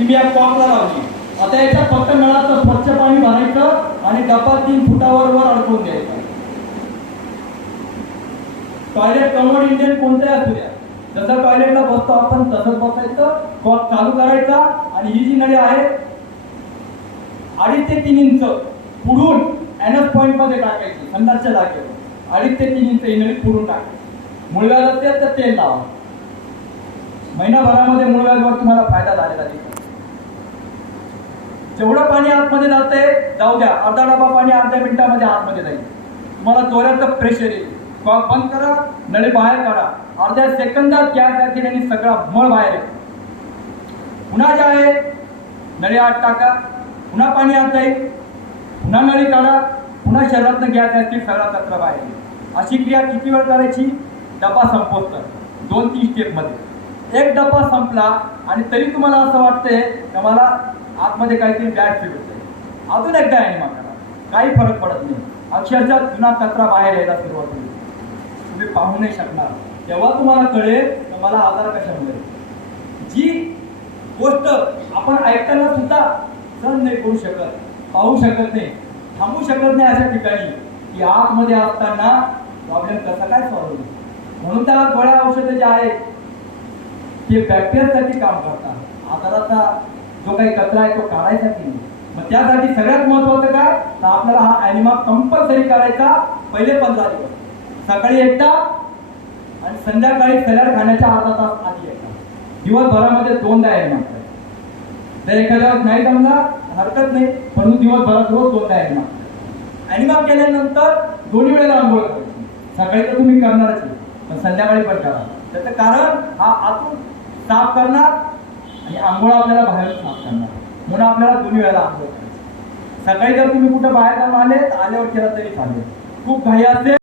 ती मी या कॉकला लावली आता याच्या फक्त नळाचं स्वच्छ पाणी भरायचं आणि डबा तीन फुटावर वर अडकवून द्यायचा. टॉयलेट कमोड इंडियन कोणत्याही असू द्या. जसं टॉयलेटला बसतो आपण तसंच बसायचं. कॉक चालू करायचा आणि ही जी नळी आहे अडीच ते तीन इंच पुढून एनएस पॉईंटमध्ये टाकायची संडासच्या जागेवर. अडीच ते तीन इंच ही नळी पुढून टाकायची. मुळव्याध ते तर तेल लावा. महिनाभरामध्ये मुळव्याधवर तुम्हाला फायदा झालेला दिसतो जेवढं पाणी आतमध्ये जातंय जाऊ द्या अर्धा डबा पाणी अर्ध्या मिनिटामध्ये आतमध्ये जाईल. तुम्हाला जोराचं प्रेशर येईल. कॉक बंद करा नळी बाहेर काढा. अर्ध्या सेकंदात गॅस ऍसिड आणि सगळा मळ बाहेर येतो. पुन्हा जे आहे नळी आत टाका. पुन्हा पाणी आत जाईल. पुन्हा नळी काढा. पुन्हा शरीरातनं गॅस ऍसिड सगळा कचरा बाहेर येईल. अशी क्रिया किती वेळ करायची? डबा संपवत. दोन तीन स्टेपमध्ये एक डबा संपला आणि तरी तुम्हाला असं वाटतंय का मला आतमध्ये काहीतरी बॅट फील अजून एकदा आहे करा काही फरक पडत नाही. अक्षरशः जुना कचरा बाहेर यायला सुरुवात होईल. तुम्ही पाहू नाही शकणार. तेव्हा तुम्हाला कळेल तर मला आजार कशामुळे जी गोष्ट आपण ऐकताना सुद्धा सहन नाही करू शकत पाहू शकत नाही थांबू शकत नाही अशा ठिकाणी की आतमध्ये असताना प्रॉब्लेम कसा काय सॉल्व्ह होईल? म्हणून त्या गोळ्या औषधं जे आहेत ते बॅक्टेरियासाठी काम करतात. आजाराचा जो काही कचरा आहे तो काढायसाठी नाही. मग त्यासाठी सगळ्यात महत्वाचं काय? तर आपल्याला हा अॅनिमा कंपल्सरी करायचा पहिले पंधरा दिवस. सकाळी एकदा आणि संध्याकाळी सलाड खाण्याच्या अर्धा तास आधी एकदा दिवसभरामध्ये दोनदा अॅनिमा करायचा जर एखाद्या वेळेस नाही जमला हरकत नाही परंतु दिवसभरात रोज दोनदा अॅनिमा अॅनिमा केल्यानंतर दोन्ही वेळेला आंघोळ करायची. सकाळी तर तुम्ही करणारच पण संध्याकाळी पण करा. त्याचं कारण हा आतून साफ करणार आणि आंघोळ आपल्याला बाहेरच साफ करणार. म्हणून आपल्याला दोन्ही वेळेला आंघोळ सकाळी जर तुम्ही कुठं बाहेर आले आल्यावर केला तरी चालेल. खूप घाई असते